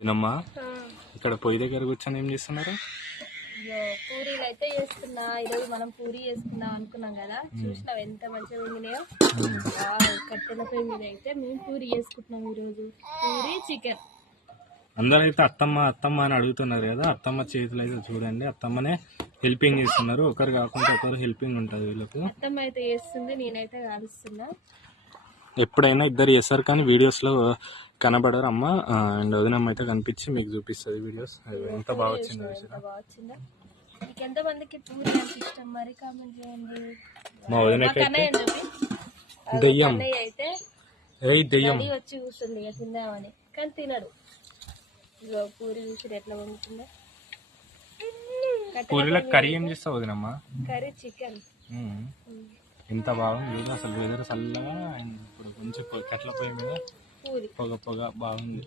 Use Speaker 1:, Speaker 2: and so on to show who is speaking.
Speaker 1: వినమ్మా ఇక్కడ పొయ్యి దగ్గర కూర్చొని ఏం చేస్తున్నారు?
Speaker 2: పూరీలు అయితే చేస్తున్నా. ఈరోజు మనం పూరి చేసుకుందాం అనుకున్నాం కదా. చూసినావు ఎంత మంచిగా ఉండినాయో వావ్, కట్టెల పొయ్యి మీద అయితే మేము పూరి చేసుకుంటున్నాం ఈరోజు. పూరి చికెన్.
Speaker 1: అందరూ అయితే అత్తమ్మ అత్తమ్మ అని అడుగుతున్నారు కదా. అత్తమ్మ చేతులు అయితే చూడండి. అత్తమ్మనే హెల్పింగ్ చేస్తున్నారు. ఒకరు కాకుండా ఒకరు హెల్పింగ్ ఉంటుంది వీళ్ళకు.
Speaker 2: అత్తమ్మ అయితే చేస్తుంది నేనైతే కాలుస్తున్నా.
Speaker 1: ఎప్పుడైనా ఇద్దరు చేస్తారు కానీ వీడియోస్లో కనబడరు అమ్మ. అండ్ వదినమ్మ అయితే కనిపించి మీకు చూపిస్తుంది వీడియోస్ అది ఎంత బాగా వచ్చిందో
Speaker 2: మీకు ఎంత మందికి పూరి అంటే ఇష్టం? మరి కామెంట్ చేయండి.
Speaker 1: మా
Speaker 2: అదో
Speaker 1: దెయ్యం.
Speaker 2: అయితే
Speaker 1: ఏయ్ దెయ్యం.
Speaker 2: వచ్చి కూర్చుంది ఇక తిందామని. కానీ తినడు. ఇగో పూరి చూసి ఎట్లా వండుతుందో.
Speaker 1: పూరిలో కర్రీ ఏం చేస్తావు వదినమ్మ?
Speaker 2: Curry chicken.
Speaker 1: ఎంత బాగుంది. అసలు వెదర్ చల్లగా and ఇప్పుడు కొంచెం కట్ల పొయ్యి మీద
Speaker 2: పూరి
Speaker 1: పొగ పొగ బాగుంది